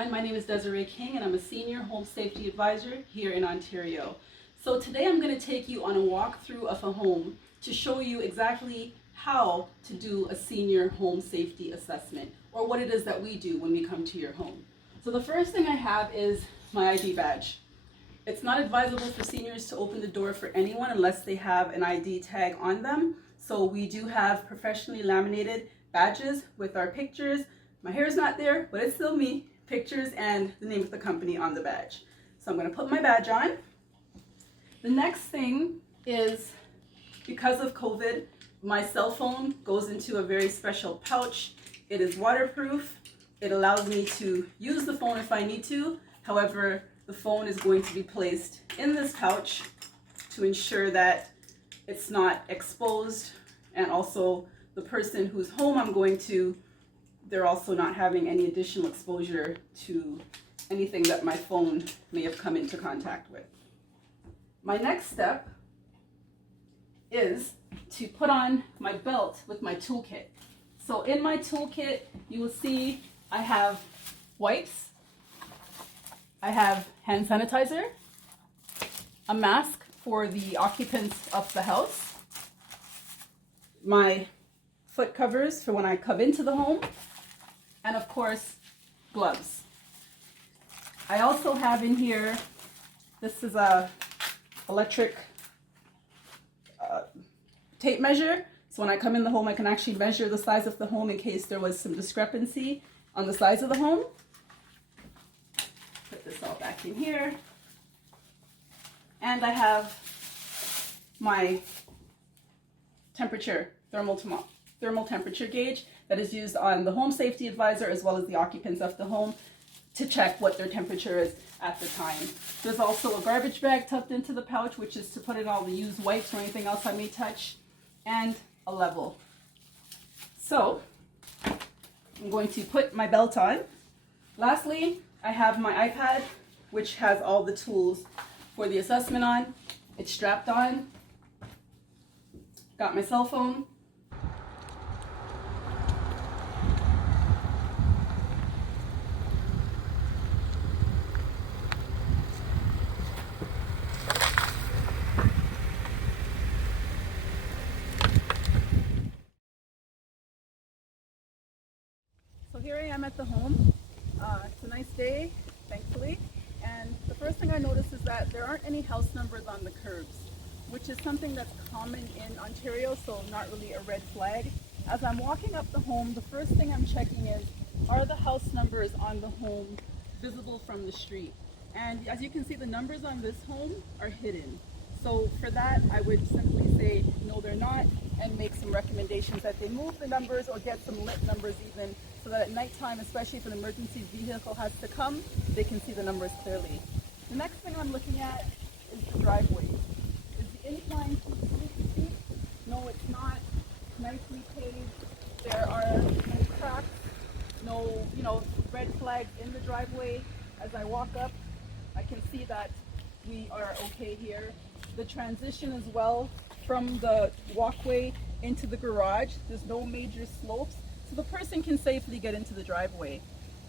everyone. My name is Desiree King and I'm a Senior Home Safety Advisor here in Ontario. So today I'm going to take you on a walkthrough of a home to show you exactly how to do a senior home safety assessment, or what it is that we do when we come to your home. So the first thing I have is my ID badge. It's not advisable for seniors to open the door for anyone unless they have an ID tag on them. So we do have professionally laminated badges with our pictures. My hair is not there, but it's still me, pictures, and the name of the company on the badge. So I'm going to put my badge on. The next thing is, because of COVID, my cell phone goes into a very special pouch. It is waterproof. It allows me to use the phone if I need to. However, the phone is going to be placed in this pouch to ensure that it's not exposed, and also the person whose home I'm going to, they're also not having any additional exposure to anything that my phone may have come into contact with. My next step is to put on my belt with my toolkit. So in my toolkit, you will see I have wipes, I have hand sanitizer, a mask for the occupants of the house, my foot covers for when I come into the home, and of course, gloves. I also have in here, this is a electric tape measure. So when I come in the home, I can actually measure the size of the home in case there was some discrepancy on the size of the home. Put this all back in here. And I have my temperature, thermal temperature gauge that is used on the home safety advisor as well as the occupants of the home to check what their temperature is at the time. There's also a garbage bag tucked into the pouch, which is to put in all the used wipes or anything else I may touch, and a level. So I'm going to put my belt on. Lastly, I have my iPad, which has all the tools for the assessment on. It's strapped on. Got my cell phone. So here I am at the home. It's a nice day, thankfully. And the first thing I notice is that there aren't any house numbers on the curbs, which is something that's common in Ontario, so not really a red flag. As I'm walking up the home, the first thing I'm checking is, are the house numbers on the home visible from the street? And as you can see, the numbers on this home are hidden. So for that, I would simply say, no, they're not, and make some recommendations that they move the numbers or get some lit numbers even, so that at nighttime, especially if an emergency vehicle has to come, they can see the numbers clearly. The next thing I'm looking at is the driveway. Is the incline too steep? No, it's not. Nicely paved. There are no cracks, no, red flags in the driveway. As I walk up, I can see that we are okay here. The transition as well from the walkway into the garage, there's no major slopes, so the person can safely get into the driveway.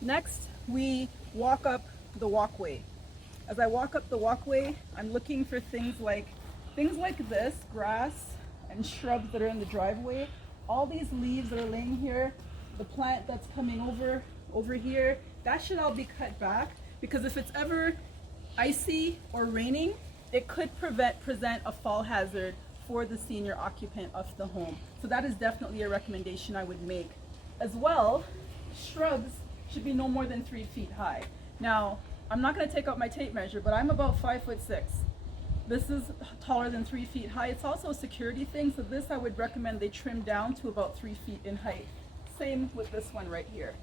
Next, we walk up the walkway. As I walk up the walkway, I'm looking for things like this, grass and shrubs that are in the driveway. All these leaves that are laying here, the plant that's coming over here, that should all be cut back, because if it's ever icy or raining, it could present a fall hazard for the senior occupant of the home. So that is definitely a recommendation I would make. As well, shrubs should be no more than 3 feet high. Now, I'm not going to take out my tape measure, but I'm about 5'6". This is taller than 3 feet high. It's also a security thing, so this I would recommend they trim down to about 3 feet in height. Same with this one right here.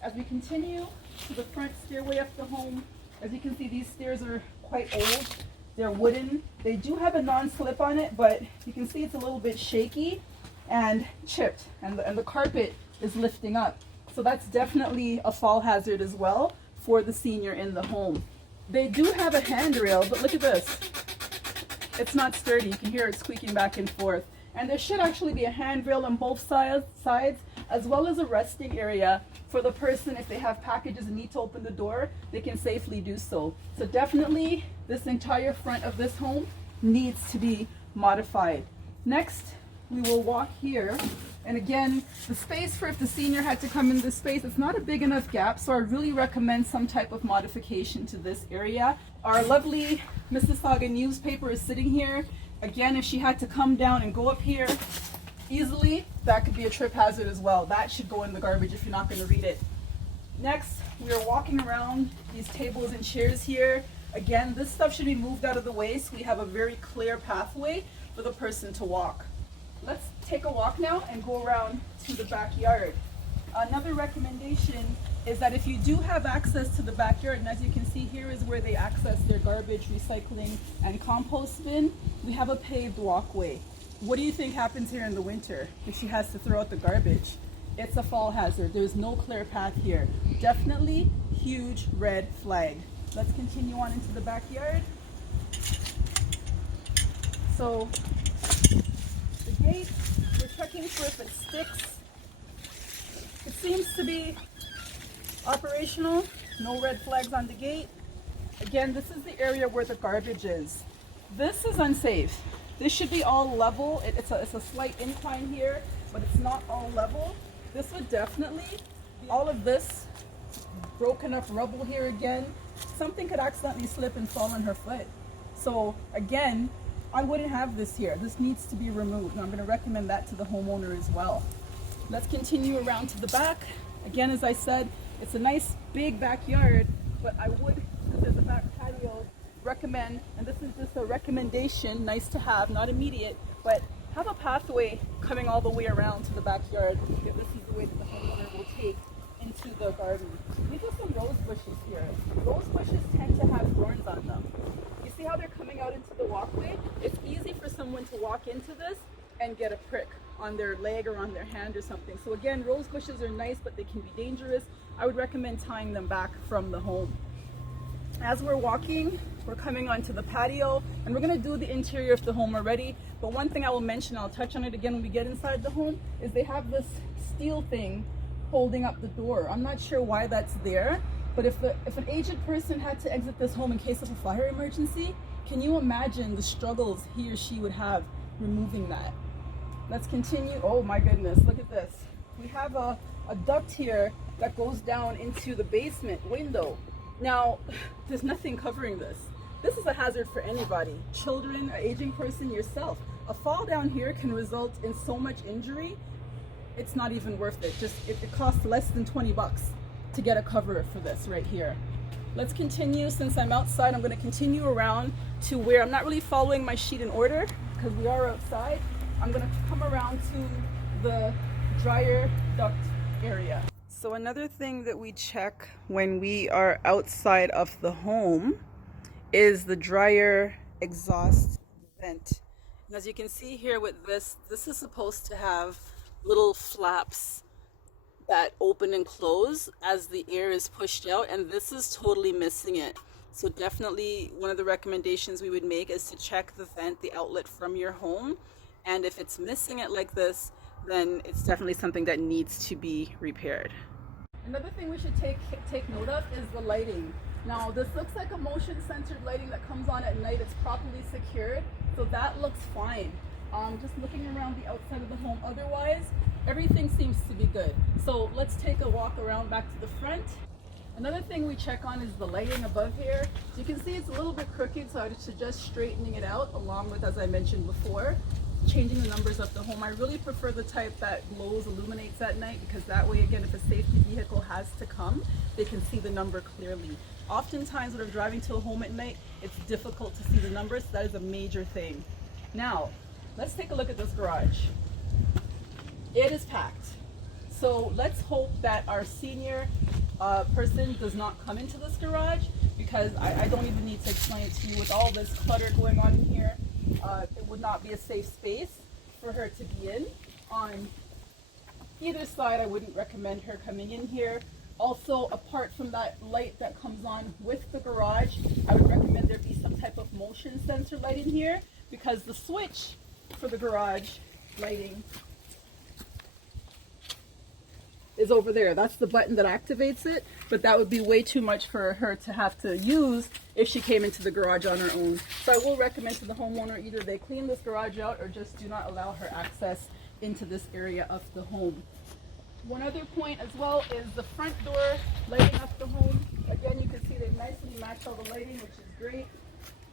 As we continue to the front stairway of the home, as you can see, these stairs are quite old. They're wooden. They do have a non-slip on it, but you can see it's a little bit shaky and chipped, and the carpet is lifting up. So that's definitely a fall hazard as well for the senior in the home. They do have a handrail, but look at this. It's not sturdy. You can hear it squeaking back and forth. And there should actually be a handrail on both sides, as well as a resting area for the person, if they have packages and need to open the door, they can safely do so. So definitely this entire front of this home needs to be modified. Next, we will walk here. And again, the space for if the senior had to come in this space, it's not a big enough gap, so I really recommend some type of modification to this area. Our lovely Mississauga newspaper is sitting here. Again, if she had to come down and go up here easily, that could be a trip hazard as well. That should go in the garbage if you're not going to read it. Next, we are walking around these tables and chairs here. Again, this stuff should be moved out of the way so we have a very clear pathway for the person to walk. Let's take a walk now and go around to the backyard. Another recommendation is that if you do have access to the backyard, and as you can see here is where they access their garbage, recycling, and compost bin, we have a paved walkway. What do you think happens here in the winter if she has to throw out the garbage? It's a fall hazard. There's no clear path here. Definitely huge red flag. Let's continue on into the backyard. So the gate, we're checking for if it sticks. It seems to be operational. No red flags on the gate. Again, this is the area where the garbage is. This is unsafe. This should be all level. It's a slight incline here, but it's not all level. This would definitely, all of this broken up rubble here again, something could accidentally slip and fall on her foot. So again, I wouldn't have this here. This needs to be removed. And I'm going to recommend that to the homeowner as well. Let's continue around to the back. Again, as I said, it's a nice big backyard, but I would, because there's a back patio, recommend, and this is just a recommendation, nice to have, not immediate, but have a pathway coming all the way around to the backyard if this is the way that the homeowner will take into the garden. These are some rose bushes here. Rose bushes tend to have thorns on them. You see how they're coming out into the walkway? It's easy for someone to walk into this and get a prick on their leg or on their hand or something. So again, rose bushes are nice, but they can be dangerous. I would recommend tying them back from the home. As we're walking, we're coming onto the patio, and we're going to do the interior of the home already. But one thing I will mention, I'll touch on it again when we get inside the home, is they have this steel thing holding up the door. I'm not sure why that's there, but if an aged person had to exit this home in case of a fire emergency, can you imagine the struggles he or she would have removing that? Let's continue. Oh my goodness, look at this. We have a duct here that goes down into the basement window. Now, there's nothing covering this. This is a hazard for anybody, children, an aging person, yourself. A fall down here can result in so much injury, it's not even worth it. It costs less than 20 bucks to get a cover for this right here. Let's continue. Since I'm outside, I'm going to continue around to where I'm not really following my sheet in order because we are outside. I'm going to come around to the dryer duct area. So another thing that we check when we are outside of the home is the dryer exhaust vent. And as you can see here with this is supposed to have little flaps that open and close as the air is pushed out, and this is totally missing it. So definitely one of the recommendations we would make is to check the vent, the outlet from your home, and if it's missing it like this, then it's definitely something that needs to be repaired. Another thing we should take note of is the lighting. Now this looks like a motion censored lighting that comes on at night. It's properly secured, so that looks fine. Just looking around the outside of the home, otherwise everything seems to be good. So let's take a walk around back to the front. Another thing we check on is the lighting above here. So you can see it's a little bit crooked, so I would suggest straightening it out, along with, as I mentioned before, changing the numbers of the home. I really prefer the type that glows, illuminates at night, because that way, again, if a safety vehicle has to come, they can see the number clearly. Oftentimes when we're driving to a home at night, it's difficult to see the numbers, so that is a major thing. Now, let's take a look at this garage. It is packed. So let's hope that our senior person does not come into this garage, because I don't even need to explain it to you. With all this clutter going on in here, it would not be a safe space for her to be in. On either side, I wouldn't recommend her coming in here. Also, apart from that light that comes on with the garage, I would recommend there be some type of motion sensor light in here, because the switch for the garage lighting is over there. That's the button that activates it, but that would be way too much for her to have to use if she came into the garage on her own. So I will recommend to the homeowner either they clean this garage out or just do not allow her access into this area of the home. One other point as well is the front door lighting up the home. Again, you can see they nicely match all the lighting, which is great.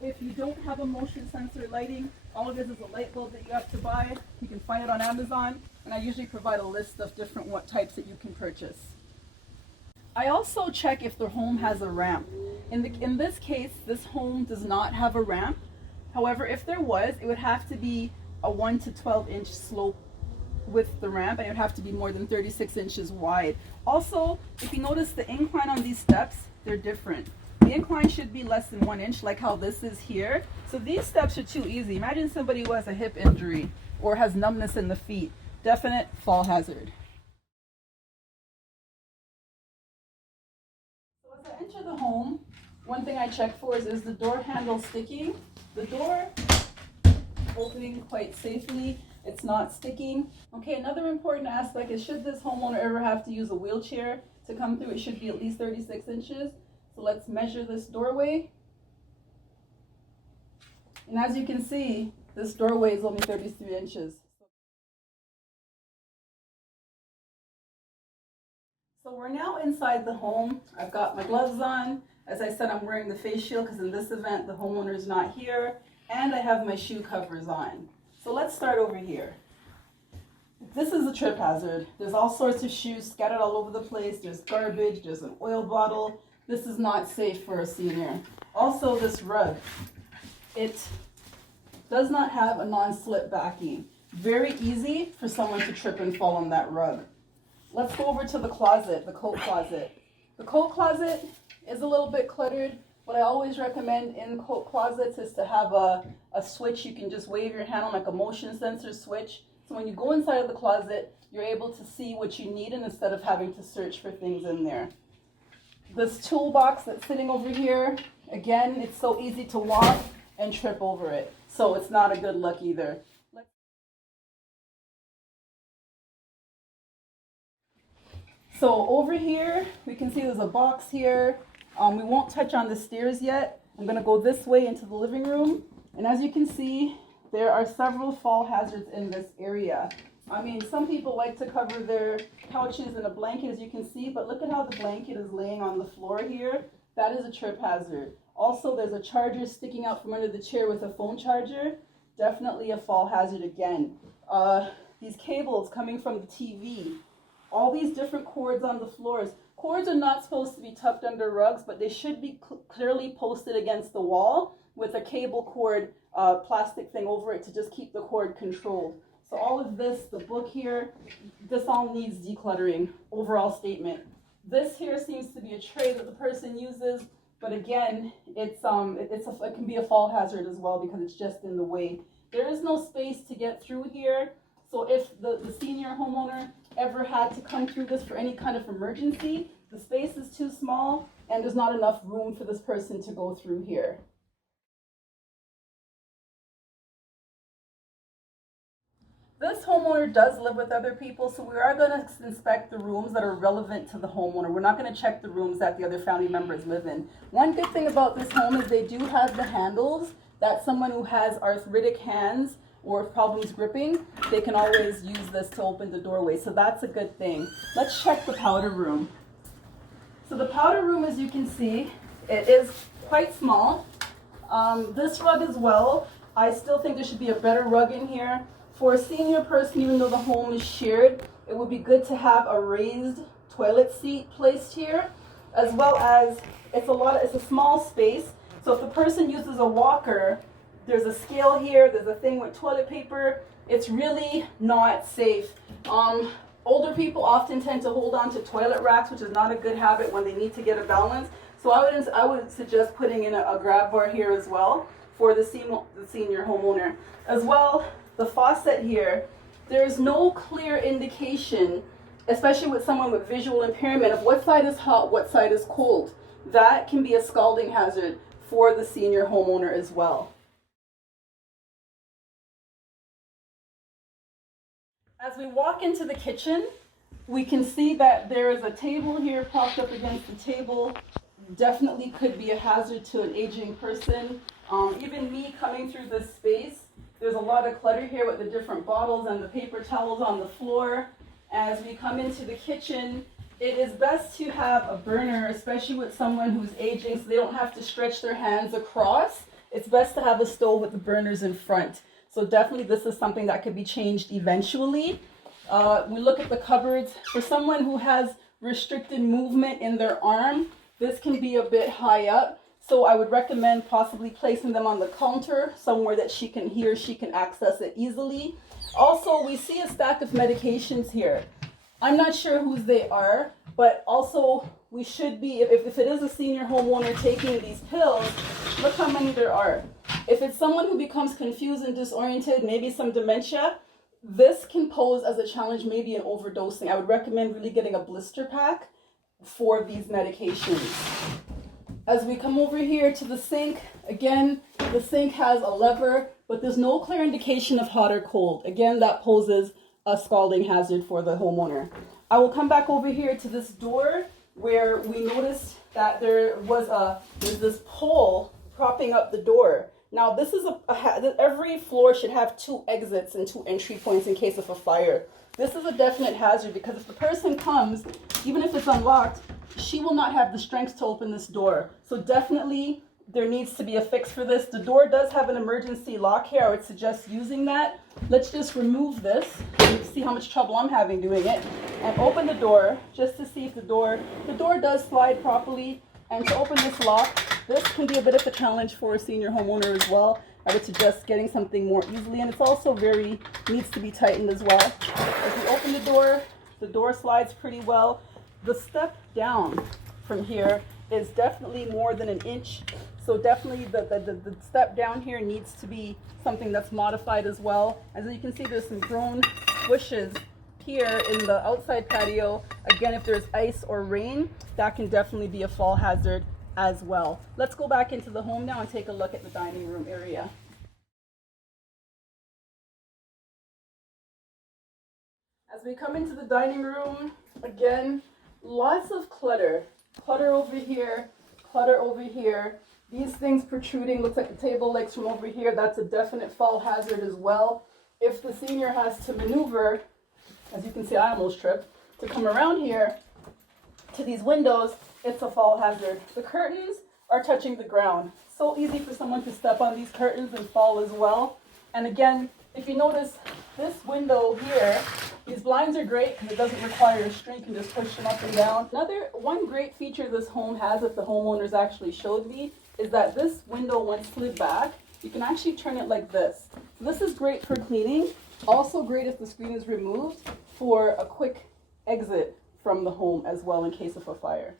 If you don't have a motion sensor lighting, all it is a light bulb that you have to buy. You can find it on Amazon, and I usually provide a list of different types that you can purchase. I also check if the home has a ramp. In this case, this home does not have a ramp. However, if there was, it would have to be a 1 to 12 inch slope with the ramp, and it would have to be more than 36 inches wide. Also, if you notice the incline on these steps, they're different. The incline should be less than 1 inch, like how this is here. So these steps are too easy. Imagine somebody who has a hip injury or has numbness in the feet. Definite fall hazard. So as I enter the home, one thing I check for is the door handle sticking? The door opening quite safely. It's not sticking. Okay, another important aspect is should this homeowner ever have to use a wheelchair to come through, it should be at least 36 inches. So let's measure this doorway. And as you can see, this doorway is only 33 inches. So we're now inside the home. I've got my gloves on. As I said, I'm wearing the face shield because in this event, the homeowner is not here. And I have my shoe covers on. So let's start over here. This is a trip hazard. There's all sorts of shoes scattered all over the place. There's garbage, there's an oil bottle. This is not safe for a senior. Also, this rug, it does not have a non-slip backing. Very easy for someone to trip and fall on that rug. Let's go over to the closet, the coat closet. The coat closet is a little bit cluttered. What I always recommend in coat closets is to have a switch you can just wave your hand on, like a motion sensor switch. So when you go inside of the closet, you're able to see what you need instead of having to search for things in there. This toolbox that's sitting over here, again, it's so easy to walk and trip over it. So it's not a good look either. So over here, we can see there's a box here. We won't touch on the stairs yet. I'm gonna go this way into the living room. And as you can see, there are several fall hazards in this area. I mean, some people like to cover their couches in a blanket, as you can see, but look at how the blanket is laying on the floor here. That is a trip hazard. Also, there's a charger sticking out from under the chair with a phone charger. Definitely a fall hazard again. These cables coming from the TV. All these different cords on the floors. Cords are not supposed to be tucked under rugs, but they should be clearly posted against the wall with a cable cord plastic thing over it to just keep the cord controlled. So all of this, the book here, this all needs decluttering. Overall statement. This here seems to be a tray that the person uses, but again, it can be a fall hazard as well because it's just in the way. There is no space to get through here. So if the senior homeowner ever had to come through this for any kind of emergency, the space is too small and there's not enough room for this person to go through here. This homeowner does live with other people, so we are going to inspect the rooms that are relevant to the homeowner. We're not going to check the rooms that the other family members live in. One good thing about this home is they do have the handles that someone who has arthritic hands or problems gripping, they can always use this to open the doorway. So that's a good thing. Let's check the powder room. So the powder room, as you can see, it is quite small. This rug as well, I still think there should be a better rug in here. For a senior person, even though the home is shared, it would be good to have a raised toilet seat placed here, as well as it's a small space. So if the person uses a walker, there's a scale here, there's a thing with toilet paper. It's really not safe. Older people often tend to hold on to toilet racks, which is not a good habit when they need to get a balance. So I would suggest putting in a grab bar here as well for the senior homeowner. As well, the faucet here, there's no clear indication, especially with someone with visual impairment, of what side is hot, what side is cold. That can be a scalding hazard for the senior homeowner as well. As we walk into the kitchen, We can see that there is a table here propped up against the table. Definitely could be a hazard to an aging person. Even me coming through this space, there's a lot of clutter here with the different bottles and the paper towels on the floor. As we come into the kitchen, it is best to have a burner, especially with someone who's aging, so they don't have to stretch their hands across. It's best to have a stove with the burners in front. So definitely this is something that could be changed eventually. We look at the cupboards. For someone who has restricted movement in their arm, this can be a bit high up. So I would recommend possibly placing them on the counter, somewhere that she can access it easily. Also, we see a stack of medications here. I'm not sure whose they are, but also we should be, if it is a senior homeowner taking these pills, look how many there are. If it's someone who becomes confused and disoriented, maybe some dementia, this can pose as a challenge, maybe an overdosing. I would recommend really getting a blister pack for these medications. As we come over here to the sink, again, the sink has a lever, but there's no clear indication of hot or cold. Again, that poses a scalding hazard for the homeowner. I will come back over here to this door where we noticed that there's this pole propping up the door. Now this is every floor should have 2 exits and 2 entry points in case of a fire. This is a definite hazard because if the person comes, even if it's unlocked, she will not have the strength to open this door. So definitely there needs to be a fix for this. The door does have an emergency lock here. I would suggest using that. Let's just remove this and see how much trouble I'm having doing it, and open the door just to see if the door does slide properly. And to open this lock, this can be a bit of a challenge for a senior homeowner as well. I would suggest getting something more easily, and it's also needs to be tightened as well. As we open the door slides pretty well. The step down from here is definitely more than an inch. So definitely the step down here needs to be something that's modified as well. As you can see, there's some grown bushes here in the outside patio. Again, if there's ice or rain, that can definitely be a fall hazard as well. Let's go back into the home now and take a look at the dining room area. As we come into the dining room, again, lots of clutter. Clutter over here, clutter over here. These things protruding, looks like the table legs from over here. That's a definite fall hazard as well. If the senior has to maneuver, as you can see, I almost tripped, to come around here to these windows, it's a fall hazard. The curtains are touching the ground. So easy for someone to step on these curtains and fall as well. And again, if you notice this window here, these blinds are great because it doesn't require a string. You can just push them up and down. One great feature this home has, that the homeowners actually showed me, is that this window, once slid back, you can actually turn it like this. So this is great for cleaning. Also great if the screen is removed for a quick exit from the home as well in case of a fire.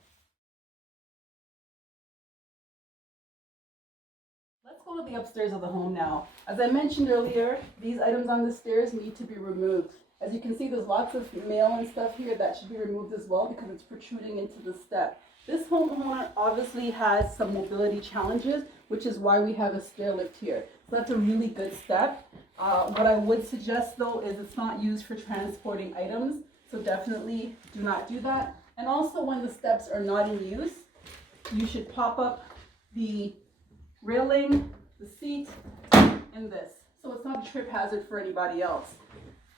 Let's go to the upstairs of the home now. As I mentioned earlier, these items on the stairs need to be removed. As you can see, there's lots of mail and stuff here that should be removed as well because it's protruding into the step. This homeowner obviously has some mobility challenges, which is why we have a stair lift here. So that's a really good step. What I would suggest though is it's not used for transporting items, so definitely do not do that. And also when the steps are not in use, you should pop up the railing, the seat, and this. So it's not a trip hazard for anybody else.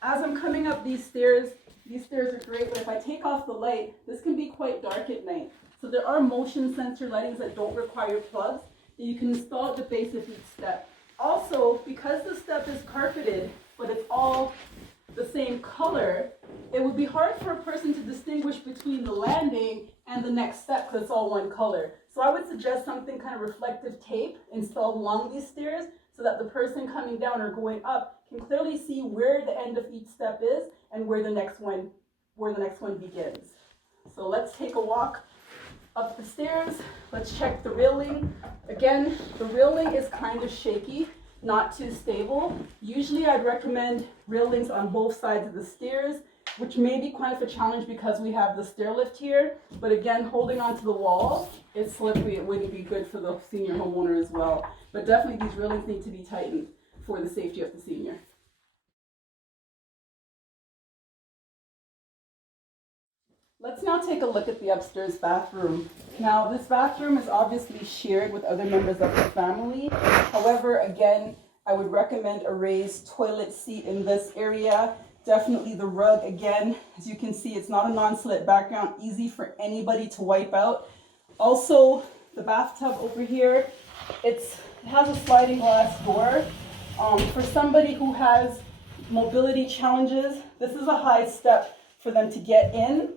As I'm coming up these stairs are great, but if I take off the light, this can be quite dark at night. So there are motion sensor lightings that don't require plugs that you can install at the base of each step. Also, because the step is carpeted, but it's all the same color, it would be hard for a person to distinguish between the landing and the next step because it's all one color. So I would suggest something kind of reflective tape installed along these stairs so that the person coming down or going up can clearly see where the end of each step is and where the next one begins. So let's take a walk up the stairs. Let's check the railing. Again, the railing is kind of shaky, not too stable. Usually I'd recommend railings on both sides of the stairs, which may be quite of a challenge because we have the stair lift here. But again, holding onto the wall, it's slippery. It wouldn't be good for the senior homeowner as well. But definitely these railings need to be tightened for the safety of the senior. Let's now take a look at the upstairs bathroom. Now, this bathroom is obviously shared with other members of the family. However, again, I would recommend a raised toilet seat in this area. Definitely the rug, again, as you can see, it's not a non-slip background, easy for anybody to wipe out. Also, the bathtub over here, it has a sliding glass door. For somebody who has mobility challenges, this is a high step for them to get in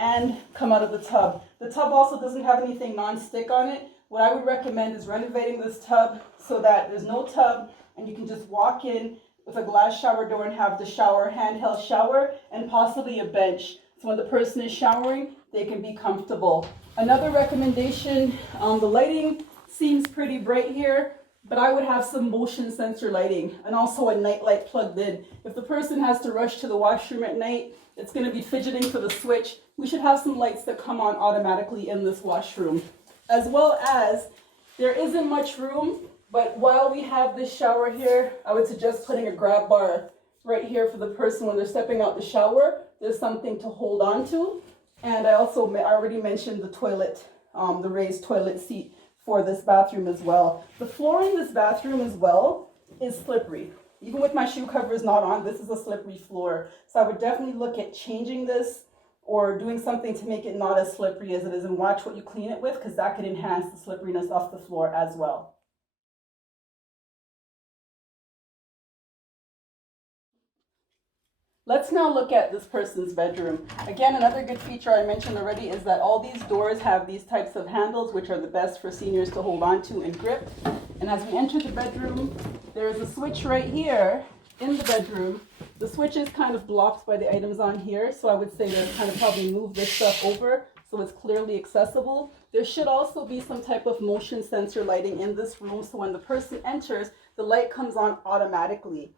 and come out of the tub. The tub also doesn't have anything non-stick on it. What I would recommend is renovating this tub so that there's no tub and you can just walk in with a glass shower door and have the shower, handheld shower, and possibly a bench. So when the person is showering, they can be comfortable. Another recommendation, the lighting seems pretty bright here, but I would have some motion sensor lighting and also a night light plugged in. If the person has to rush to the washroom at night, it's going to be fidgeting for the switch. We should have some lights that come on automatically in this washroom. As well as, there isn't much room, but while we have this shower here, I would suggest putting a grab bar right here for the person when they're stepping out the shower. There's something to hold on to. And I already mentioned the toilet, the raised toilet seat for this bathroom as well. The floor in this bathroom as well is slippery. Even with my shoe covers not on, this is a slippery floor. So I would definitely look at changing this or doing something to make it not as slippery as it is, and watch what you clean it with, because that could enhance the slipperiness off the floor as well. Let's now look at this person's bedroom. Again, another good feature I mentioned already is that all these doors have these types of handles, which are the best for seniors to hold on to and grip. And as we enter the bedroom, there is a switch right here in the bedroom. The switch is kind of blocked by the items on here, so I would say to kind of probably move this stuff over so it's clearly accessible. There should also be some type of motion sensor lighting in this room, so when the person enters, the light comes on automatically.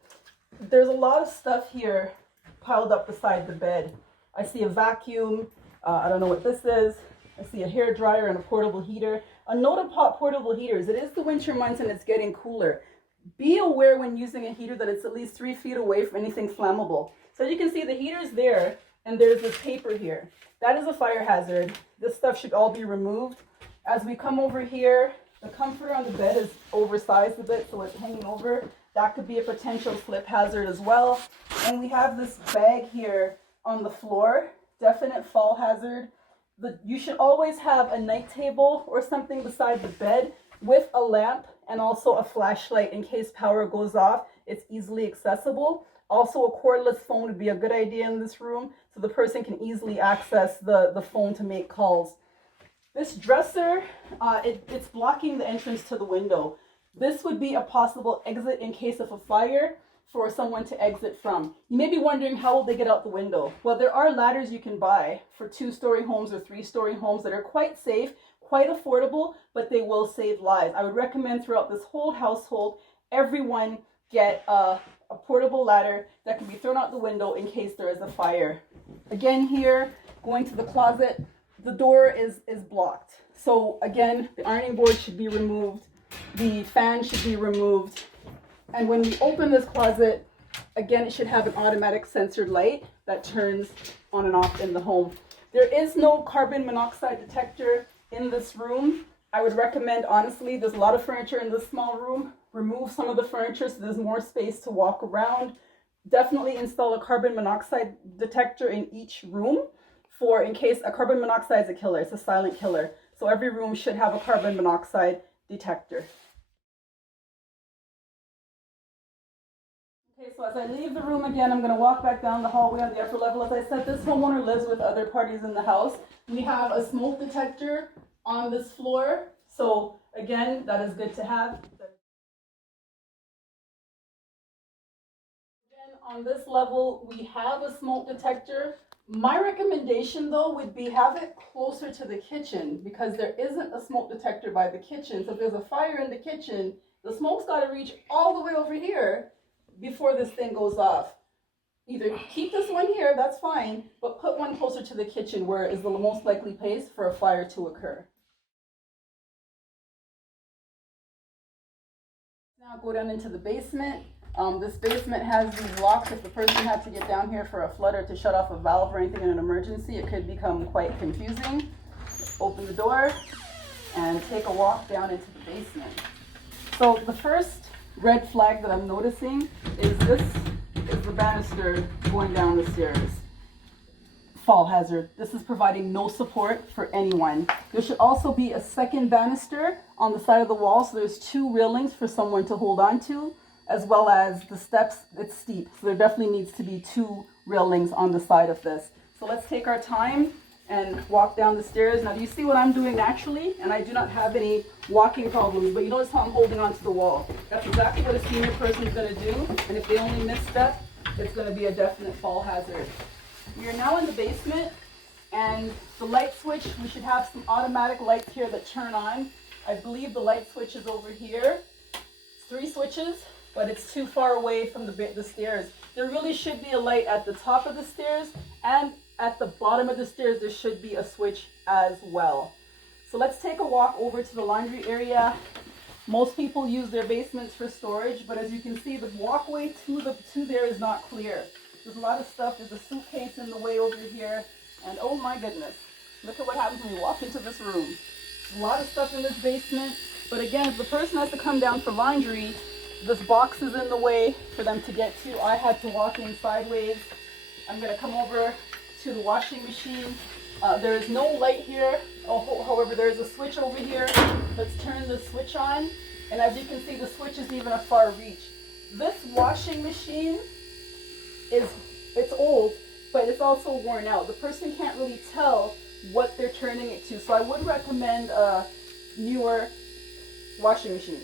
There's a lot of stuff here piled up beside the bed. I see a vacuum. I don't know what this is. I see a hair dryer and a portable heater. A note about portable heaters: it is the winter months and it's getting cooler. Be aware when using a heater that it's at least 3 feet away from anything flammable. So you can see the heater's there, and there's this paper here. That is a fire hazard. This stuff should all be removed. As we come over here, the comforter on the bed is oversized a bit, so it's hanging over. That could be a potential slip hazard as well. And we have this bag here on the floor, definite fall hazard. You should always have a night table or something beside the bed with a lamp and also a flashlight in case power goes off. It's easily accessible. Also, a cordless phone would be a good idea in this room so the person can easily access the phone to make calls. This dresser, it's blocking the entrance to the window. This would be a possible exit in case of a fire for someone to exit from. You may be wondering, how will they get out the window? Well, there are ladders you can buy for 2-story homes or 3-story homes that are quite safe, quite affordable, but they will save lives. I would recommend throughout this whole household, everyone get a portable ladder that can be thrown out the window in case there is a fire. Again here, going to the closet, the door is blocked. So again, the ironing board should be removed. The fan should be removed. And when we open this closet, again, it should have an automatic sensored light that turns on and off in the home. There is no carbon monoxide detector in this room. I would recommend, honestly, there's a lot of furniture in this small room. Remove some of the furniture so there's more space to walk around. Definitely install a carbon monoxide detector in each room in case a carbon monoxide is a killer. It's a silent killer. So every room should have a carbon monoxide detector. Okay, so as I leave the room again, I'm going to walk back down the hallway on the upper level. As I said, this homeowner lives with other parties in the house. We have a smoke detector on this floor. So again, that is good to have. Again, on this level, we have a smoke detector. My recommendation though would be have it closer to the kitchen, because there isn't a smoke detector by the kitchen. So if there's a fire in the kitchen, the smoke's got to reach all the way over here before this thing goes off. Either keep this one here, that's fine, but put one closer to the kitchen where is the most likely place for a fire to occur. Now go down into the basement. This basement has these locks. If the person had to get down here for a flood or to shut off a valve or anything in an emergency, it could become quite confusing. Open the door and take a walk down into the basement. So the first red flag that I'm noticing is this is the banister going down the stairs. Fall hazard. This is providing no support for anyone. There should also be a second banister on the side of the wall, so there's two railings for someone to hold on to, as well as the steps. It's steep, so there definitely needs to be two railings on the side of this. So let's take our time and walk down the stairs. Now, do you see what I'm doing naturally? And I do not have any walking problems, but you notice how I'm holding onto the wall. That's exactly what a senior person is going to do, and if they only misstep, it's going to be a definite fall hazard. We are now in the basement, and the light switch, we should have some automatic lights here that turn on. I believe the light switch is over here. It's 3 switches, but it's too far away from the stairs. There really should be a light at the top of the stairs, and at the bottom of the stairs there should be a switch as well. So let's take a walk over to the laundry area. Most people use their basements for storage, but as you can see, the walkway to there is not clear. There's a lot of stuff. There's a suitcase in the way over here, and oh my goodness, look at what happens when you walk into this room. There's a lot of stuff in this basement, but again, if the person has to come down for laundry, this box is in the way for them to get to. I had to walk in sideways. I'm going to come over to the washing machine. There is no light here. However, there is a switch over here. Let's turn the switch on. And as you can see, the switch is even a far reach. This washing machine it's old, but it's also worn out. The person can't really tell what they're turning it to. So I would recommend a newer washing machine.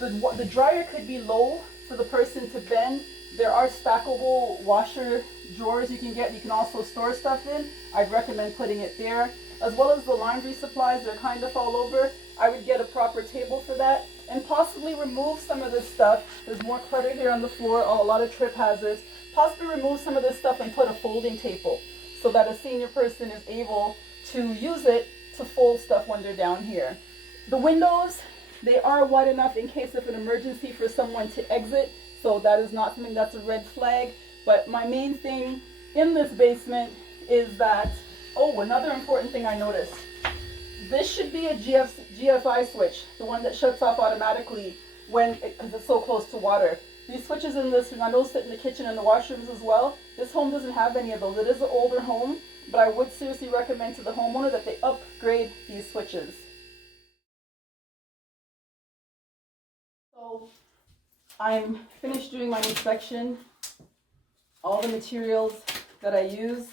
The dryer could be low for the person to bend. There are stackable washer drawers you can get. You can also store stuff in. I'd recommend putting it there. As well as the laundry supplies, they're kind of all over. I would get a proper table for that and possibly remove some of this stuff. There's more clutter here on the floor, a lot of trip hazards. Possibly remove some of this stuff and put a folding table so that a senior person is able to use it to fold stuff when they're down here. The windows, they are wide enough in case of an emergency for someone to exit. So that is not something that's a red flag. But my main thing in this basement is that, another important thing I noticed. This should be a GFI switch, the one that shuts off automatically because it's so close to water. These switches in this, and I noticed it in the kitchen and the washrooms as well. This home doesn't have any of those. It is an older home, but I would seriously recommend to the homeowner that they upgrade these switches. So I'm finished doing my inspection. All the materials that I use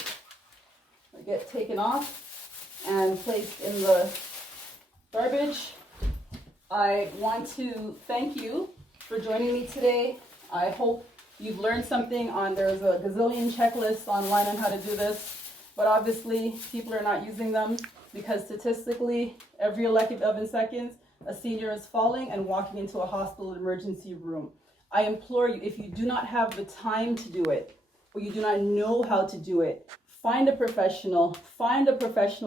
get taken off and placed in the garbage. I want to thank you for joining me today. I hope you've learned something there's a gazillion checklists online on how to do this, but obviously people are not using them because statistically every 11 seconds a senior is falling and walking into a hospital emergency room. I implore you, if you do not have the time to do it or you do not know how to do it, find a professional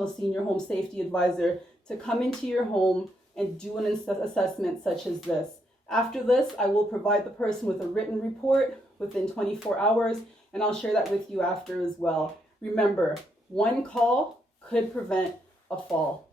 senior home safety advisor to come into your home and do an assessment such as this. After this, I will provide the person with a written report within 24 hours, and I'll share that with you after as well. Remember, one call could prevent a fall.